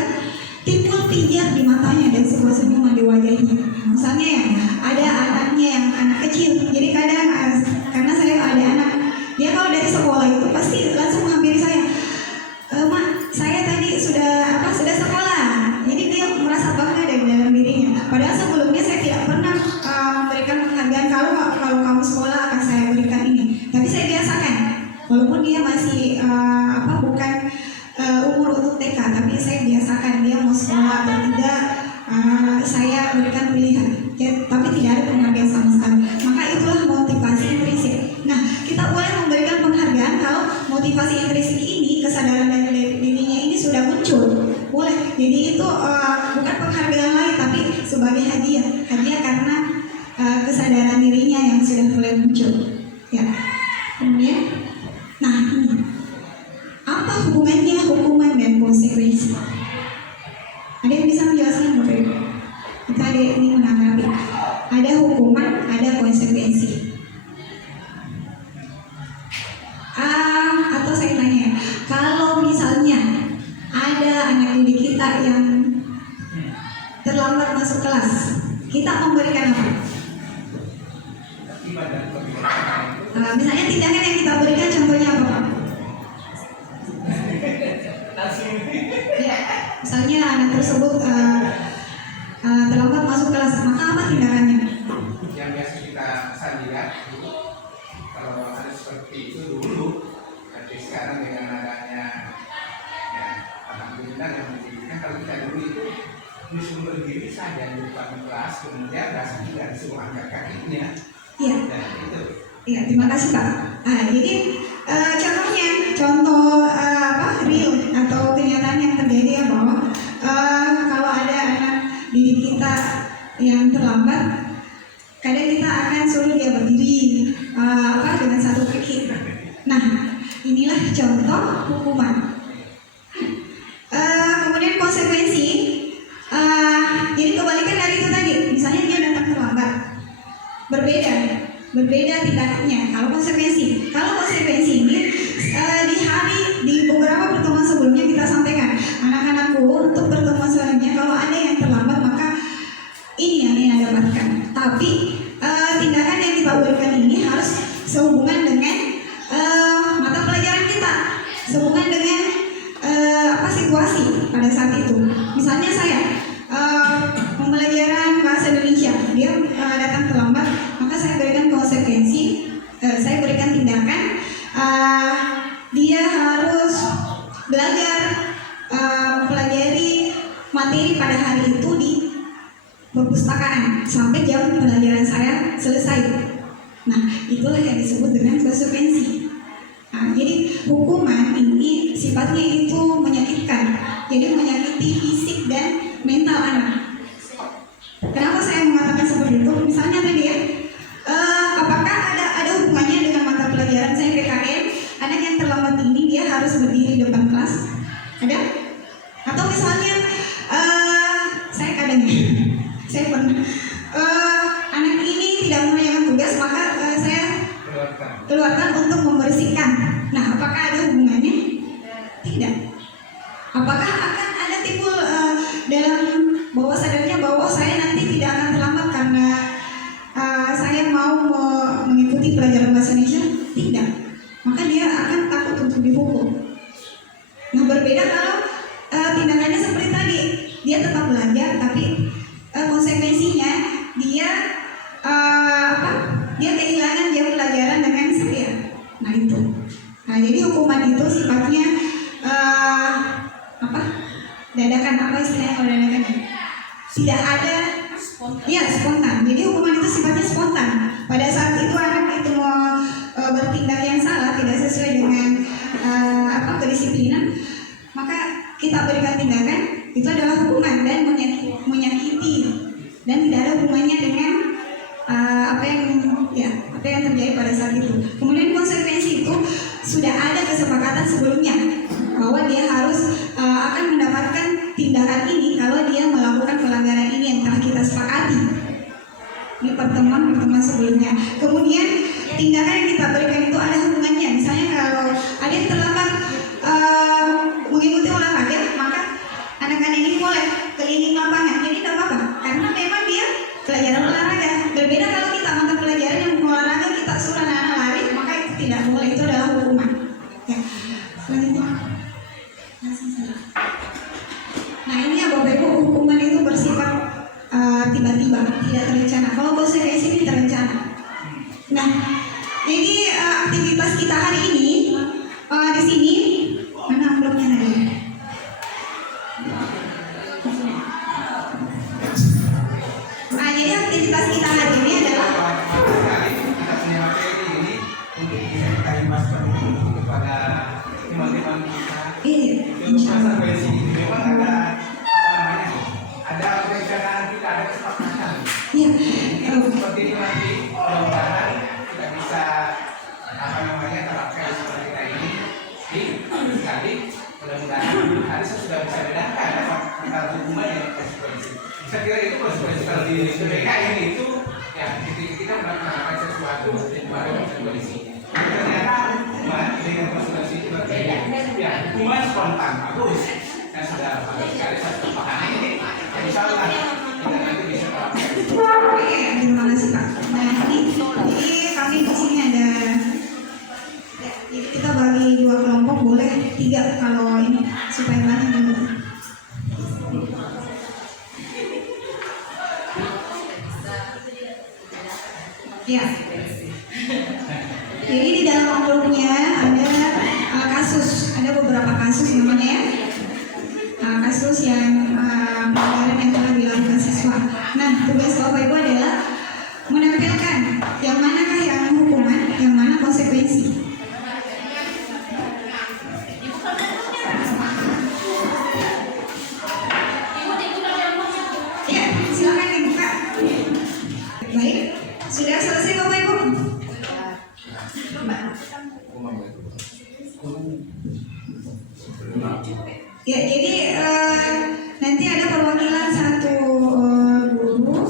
timbul pijar di matanya dan sebuah senyuman di wajahnya. Misalnya ya, ada anaknya yang anak kecil. Jadi kadang karena saya ada anak, dia kalau dari sekolah itu pasti langsung menghampiri saya. Mak, saya tadi sudah sekolah. Jadi dia merasa bangga dari dalam dirinya. Padahal sebelumnya saya tidak pernah memberikan penghargaan kalau kamu sekolah akan saya berikan ini. Tapi saya biasakan, walaupun dia masih bukan umur untuk TK, tapi saya biasakan dia mau sekolah atau tidak, saya berikan pilihan. Ya, tapi tidak ada penghargaan sama sekali. Maka itulah motivasi intrinsik. Nah, kita boleh memberikan penghargaan kalau motivasi intrinsik ini, kesadaran dari dirinya ini sudah muncul. Boleh. Jadi itu bukan penghargaan lain, tapi sebagai hadiah karena kesadaran dirinya yang sudah mulai muncul. Ya. Kemudian, nah ini apa hubungannya hukuman dan konsekuensi? Ada yang bisa menjelaskan Bapak Ibu? Kita ada ini menanggapi. Ada hukuman, ada konsekuensi. Atau saya tanya, kalau misalnya ada anak didik kita yang terlambat masuk kelas, kita memberikan apa? Misalnya tindakan yang kita berikan contohnya apa Pak? Ya, misalnya anak tersebut terlambat masuk kelas, maka apa tindakannya? Yang biasa saya lihat kalau ada seperti itu dulu, tapi sekarang dengan adanya ya alhamdulillah yang menjadikan kalau kita dulu itu disuruh berdiri saja di depan kelas, kemudian biasa tidak disuruh angkat kakinya. Iya. Dan itu. Iya, terima kasih Pak. Jadi contoh real atau kenyataan yang terjadi ya bahwa kalau ada anak didik kita yang terlambat, kadang kita akan suruh dia berdiri dengan satu kaki. Nah, inilah contoh hukuman. Kemudian konsekuensi, jadi kebalikan dari itu tadi. Misalnya dia datang terlambat, berbeda tindakannya. Kalau konsekuensi ini di beberapa pertemuan sebelumnya kita sampaikan, anak-anakku untuk pertemuan selanjutnya kalau ada yang terlambat maka ini yang Anda dapatkan. Tapi tindakan yang kita berikan ini harus sehubungan dengan mata pelajaran kita, sehubungan dengan situasi pada saat itu. Misalnya saya pembelajaran bahasa Indonesia, dia datang terlambat, maka saya berikan konsekuensi, saya berikan tindakan, dia harus belajar mempelajari materi pada hari itu di perpustakaan sampai jam pelajaran saya selesai. Nah, itulah yang disebut dengan konsekuensi. Jadi hukuman ini sifatnya itu menyakitkan, jadi menyakiti fisik dan mental anak. Kenapa saya mengatakan seperti itu? Misalnya tadi ya, apakah ada hubungannya dengan mata pelajaran saya PKN? Anak yang terlambat ini dia harus berdiri di depan kelas, ada? Atau misalnya saya kadang saya pernah anak ini tidak mengerjakan tugas, maka saya keluarkan untuk membersihkan. Nah, apakah ada hubungannya? Tidak. Apakah akan ada timbul dalam bawah sadarnya bahwa saya nanti tidak akan terlambat karena saya mau mengikuti pelajaran bahasa Indonesia? Tidak. Maka dia akan takut untuk dihukum. Nah, berbeda kalau tindakannya seperti tadi, dia tetap belajar, tapi konsekuensinya dia itu. Nah, jadi hukuman itu sifatnya dadakan, apa istilahnya kalau dadakan? Tidak ada, ya spontan. Jadi hukuman itu sifatnya spontan. Pada saat itu anak itu mau bertindak yang salah, tidak sesuai dengan kedisiplinan, maka kita berikan tindakan, itu adalah hukuman dan menyakiti, dan tidak ada hubungannya dengan apa yang terjadi pada saat itu. Kemudian konsekuensi itu sudah ada kesepakatan sebelumnya bahwa dia harus akan mendapatkan tindakan ini kalau dia melakukan pelanggaran ini yang telah kita sepakati di pertemuan sebelumnya. Kemudian tindakan yang kita berikan itu ada hubungannya. Misalnya kalau ada yang terlambat mengikuti olahraga, maka anak-anak ini boleh keliling lapangan. Jadi tidak apa-apa, karena memang dia pelajaran olahraga. Berbeda kalau kita mata pelajaran yang olahraga kita suruh anak-anak lari, maka itu tidak boleh, itu adalah hukuman. Ya, selanjutnya. Nah ini ya Bapak Ibu, hukuman itu bersifat tiba-tiba, tidak terencana. Kalau konsekuensi ini terencana. Nah, jadi aktivitas kita hari ini di sini mana amplopnya tadi? Nah, jadi aktivitas kita hari ini adalah kita punya materi ini untuk bisa kita imbaskan kepada teman-teman kita. Untuk konsekuensi ini memang ada perencanaan, kita ada kesepakatan. Iya. Seperti itu nanti mudah-mudahan kita bisa terapkan seperti kita ini. Sekali mudah-mudahan hari sudah bisa bedakan antara hukuman dan konsekuensi. Saya kira itu konsekuensi kalau di mereka ini itu ya kita melakukan sesuatu baru konsekuensi. Ternyata hukuman dengan konsekuensi itu berbeda. Ya, hukuman spontan bagus. Saya sudah bagus sekali saya pahami ini. Insya Allah kita nanti bisa terapkan. Oke, terima kasih Pak. Nah ini kami di sini ada, jadi kita bagi 2 kelompok, boleh 3 kalau ini supaya banyak dulu. Ya. Jadi di dalam amplopnya ada kasus, ada beberapa kasus namanya ya. Kasus yang pelanggaran yang telah dilakukan siswa. Nah, tugas Bapak Ibu adalah menampilkan yang manakah yang hukuman, yang mana konsekuensi. Ya, silakan dibuka. Baik, sudah selesai Bapak Ibu? Ya, jadi nanti ada perwakilan satu guru,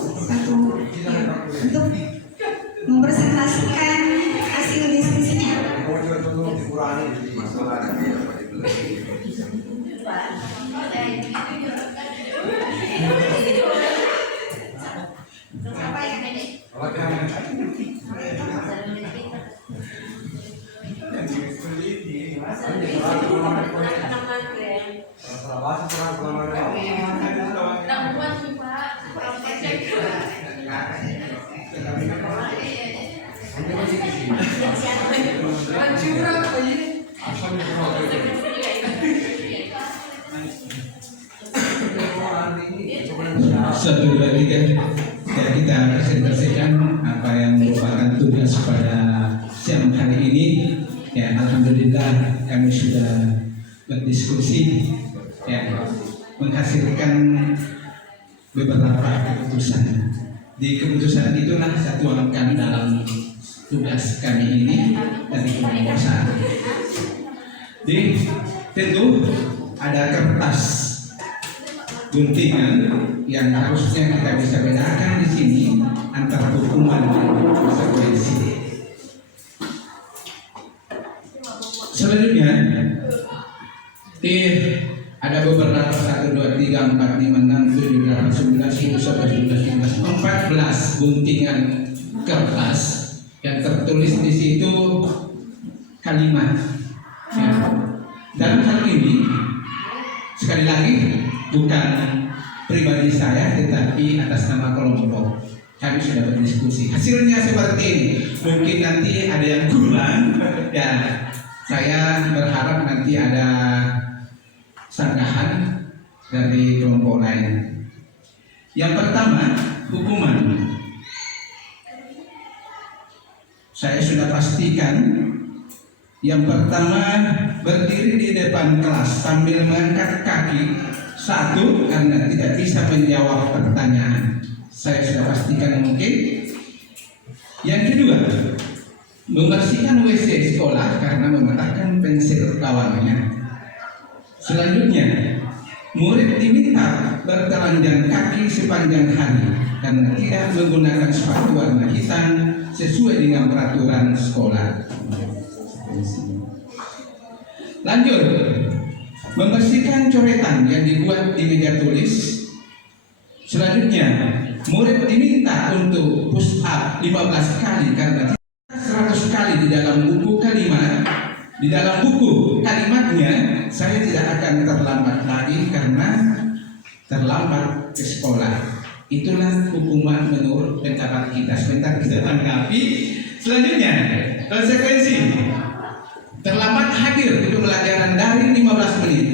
untuk mempresentasikan hasil diskusinya. Satu dua tiga ya, kita presentasikan apa yang merupakan tugas pada siang hari ini. Ya, alhamdulillah kami sudah berdiskusi ya, menghasilkan beberapa keputusan. Di keputusan itulah satukan dalam tugas kami ini dari kelompok 1. Jadi tentu ada kertas guntingan yang harusnya kita bisa bedakan di sini antara hukuman dan konsekuensi. Selanjutnya, ada beberapa 1, 2, 3, 4, 5, 6, 7, 8, 9, 10, 11, 12, 14 guntingan kertas yang tertulis di situ kalimat. Ya. Dalam hal ini, sekali lagi bukan pribadi saya, tetapi atas nama kelompok kami sudah berdiskusi. Hasilnya seperti ini. Mungkin nanti ada yang kurang. Ya, saya berharap nanti ada sanggahan dari kelompok lain. Yang pertama, hukuman. Saya sudah pastikan. Yang pertama, berdiri di depan kelas sambil mengangkat kaki. Satu, karena tidak bisa menjawab pertanyaan. Saya sudah pastikan mungkin. Yang kedua, membersihkan WC sekolah karena mematahkan pensil lawannya. Selanjutnya, murid diminta bertelanjang kaki sepanjang hari karena tidak menggunakan sepatu warna hitam sesuai dengan peraturan sekolah. Lanjut, membersihkan coretan yang dibuat di meja tulis. Selanjutnya, murid diminta untuk push up 15 kali karena 100 kali di dalam buku kalimat. Di dalam buku kalimatnya, saya tidak akan terlambat lagi karena terlambat ke sekolah. Itulah hukuman menurut pendapat kita. Sebentar kita tanggapi. Selanjutnya, konsekuensi. Terlambat hadir di pembelajaran dari 15 menit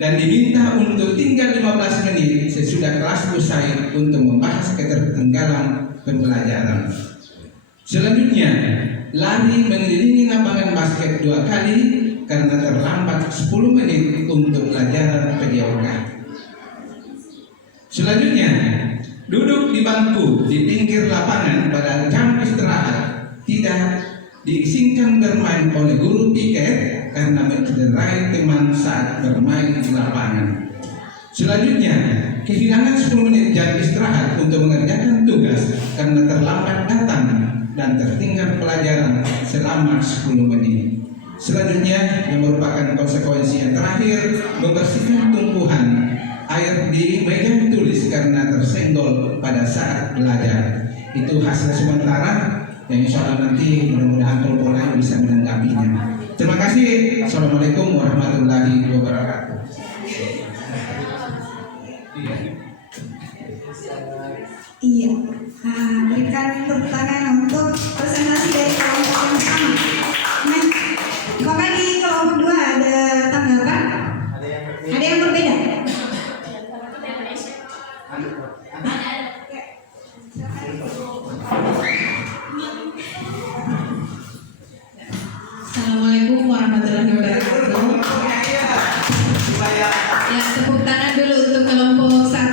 dan diminta untuk tinggal 15 menit sesudah kelas usai untuk membahas ketertinggalan pembelajaran. Selanjutnya, lari mengelilingi lapangan basket 2 kali karena terlambat 10 menit untuk pelajaran PJOK. Selanjutnya, duduk di bangku di pinggir lapangan pada jam istirahat tidak diizinkan bermain oleh guru piket karena mencederai teman saat bermain di lapangan. Selanjutnya, kehilangan 10 menit jam istirahat untuk mengerjakan tugas karena terlambat datang dan tertinggal pelajaran selama 10 menit. Selanjutnya, yang merupakan konsekuensi yang terakhir, membersihkan tumpuhan air di meja tulis karena tersenggol pada saat belajar. Itu hasil sementara yang insya Allah nanti mudah-mudahan kelompok lain bisa menanggapinya. Terima kasih. Assalamualaikum warahmatullahi wabarakatuh. Iya. Berikan tepuk tangan untuk presentasi dari kelompok yang sama. Nah, apakah di kelompok 2 ada tanggapan? Ada yang berbeda? Assalamualaikum warahmatullahi wabarakatuh. Ya, tepuk tangan dulu untuk kelompok 1.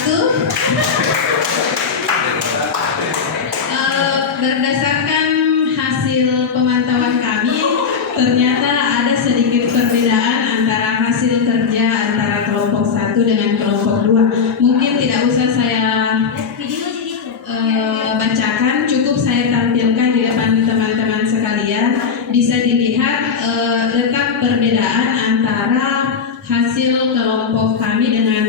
Berdasarkan hasil pemantauan kami, ternyata ada sedikit perbedaan antara hasil kerja antara kelompok 1 dengan kelompok 2. Mungkin tidak usah saya bacakan, cukup saya tampilkan di depan teman-teman sekalian. Bisa dilihat letak perbedaan antara hasil kelompok kami dengan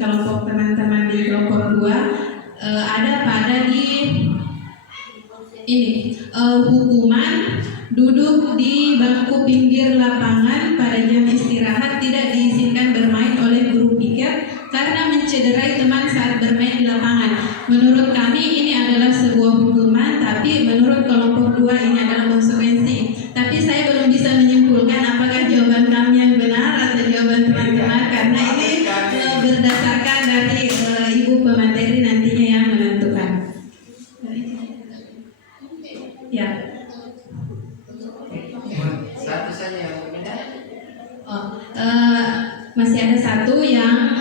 kelompok teman-teman di kelompok 2. Ada pada di ini hukuman duduk di bangku pinggir lapangan pada jam istirahat tidak diizinkan bermain oleh guru piket karena mencederai teman saat bermain di lapangan. Menurut kami ini adalah sebuah hukuman, tapi menurut kelompok 2 ini adalah konsekuensi. Tapi saya belum bisa menyimpulkan apakah jawaban kami yang benar atau jawaban teman-teman, karena ini berdasarkan dari ibu pemateri nantinya yang menentukan. Ya. Satu saja yang berbeda. Masih ada satu yang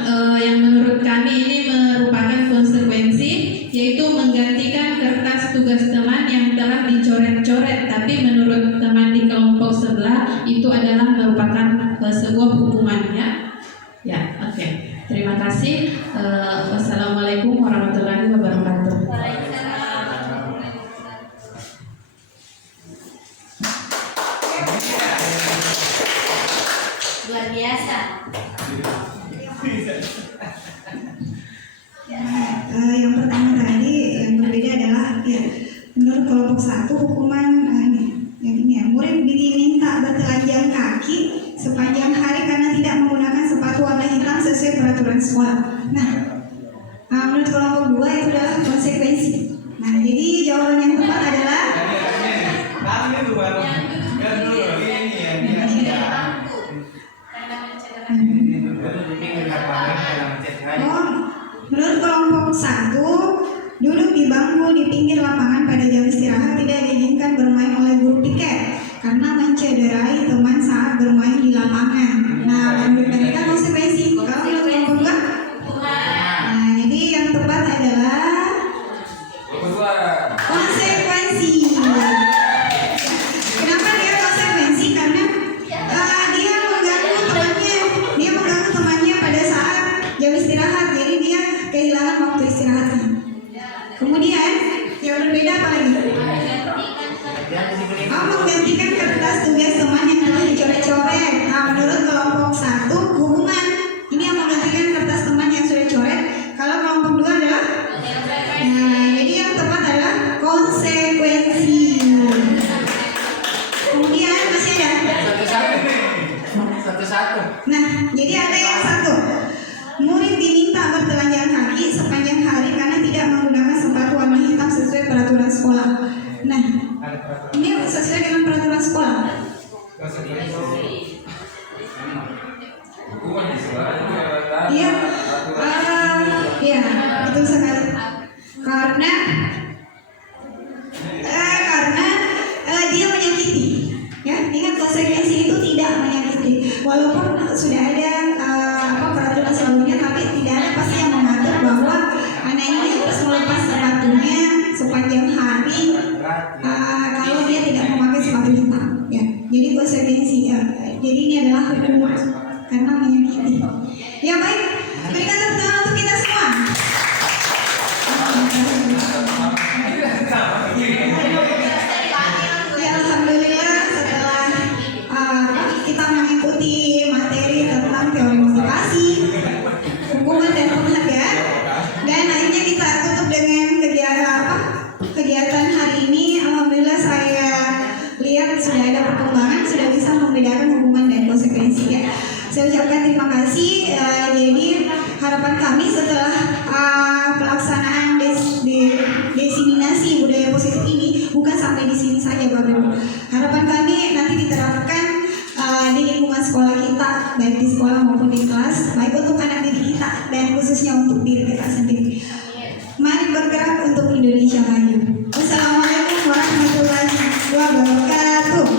menurut kami ini merupakan konsekuensi, yaitu menggantikan kertas tugas teman yang telah dicoret-coret, tapi menurut teman di kelompok sebelah itu adalah merupakan sebuah hukuman, ya. Ya, oke. Terima kasih. Wassalamualaikum warahmatullahi wabarakatuh. Luar biasa. Yang pertama tadi yang berbeda adalah ya, menurut kelompok 1 hukuman yang ini ya, murid diminta bertelanjang kaki sepanjang hari karena tidak menggunakan sepatu warna hitam sesuai peraturan sekolah. Nah, menurut kelompok 2 itu adalah konsekuensi. Nah, jadi Nah, jadi ada yang satu. Murid diminta bertelanjang kaki sepanjang hari karena tidak menggunakan sepatu warna hitam sesuai peraturan sekolah. Nah, ini sesuai dengan peraturan sekolah. Iya, iya, betul sekali. Karena dia menyakiti. Ya, ingat konsekuensi itu tidak menyakiti. Walaupun sudah ada peraturan sebelumnya, tapi tidak ada pasti yang mengatur bahwa anak ini harus melepas sepatunya sepanjang hari kalau dia tidak memakai sepatu hitam. Ya, jadi konsekuensi. Jadi ini adalah hukuman karena menyakiti. Ya baik, berikan tepuk tangan untuk kita semua. Ya alhamdulillah setelah kita mengikuti materi tentang teori motivasi, hukuman dan penghargaan, dan akhirnya kita tutup dengan kegiatan hari ini. Alhamdulillah saya lihat sudah ada perkembangan, sudah bisa membedakan hukuman dan konsekuensi ya. Saya ucapkan terima kasih. Jadi harapan kami setelah pelaksanaan desiminasi budaya positif ini bukan sampai di sini saja Bapak Ibu. Harapan kami nanti diterapkan di lingkungan sekolah kita, baik di sekolah maupun di kelas, baik untuk anak didik kita dan khususnya untuk diri kita sendiri. Mari bergerak untuk Indonesia maju. Wassalamualaikum warahmatullahi wabarakatuh.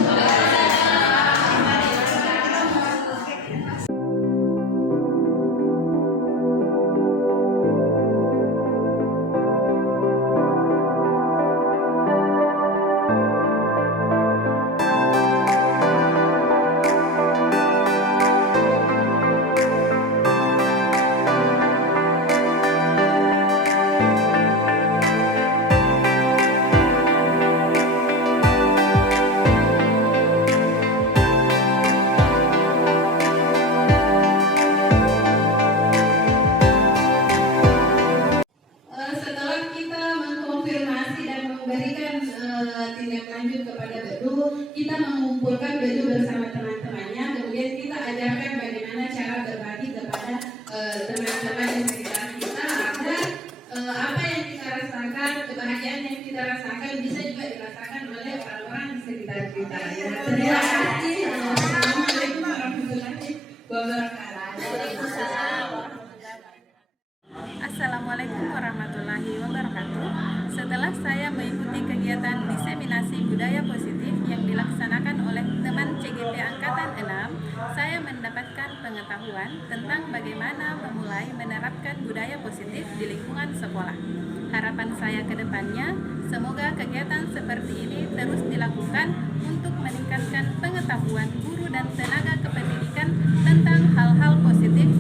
Setelah kita mengkonfirmasi dan memberikan tindak lanjut kepada Bedu, kita mengumpulkan Bedu bersama teman-temannya, kemudian kita ajarkan bagaimana cara berbagi kepada teman-teman di sekitar kita agar apa yang kita rasakan, kebahagiaan yang kita rasakan bisa juga dirasakan oleh orang-orang di sekitar kita. Ya, terima kasih. Assalamualaikum warahmatullahi wabarakatuh. Assalamualaikum warahmatullahi wabarakatuh. Setelah saya mengikuti kegiatan diseminasi budaya positif yang dilaksanakan oleh teman CGP Angkatan 6, saya mendapatkan pengetahuan tentang bagaimana memulai menerapkan budaya positif di lingkungan sekolah. Harapan saya ke depannya, semoga kegiatan seperti ini terus dilakukan untuk meningkatkan pengetahuan guru dan tenaga kependidikan tentang hal-hal positif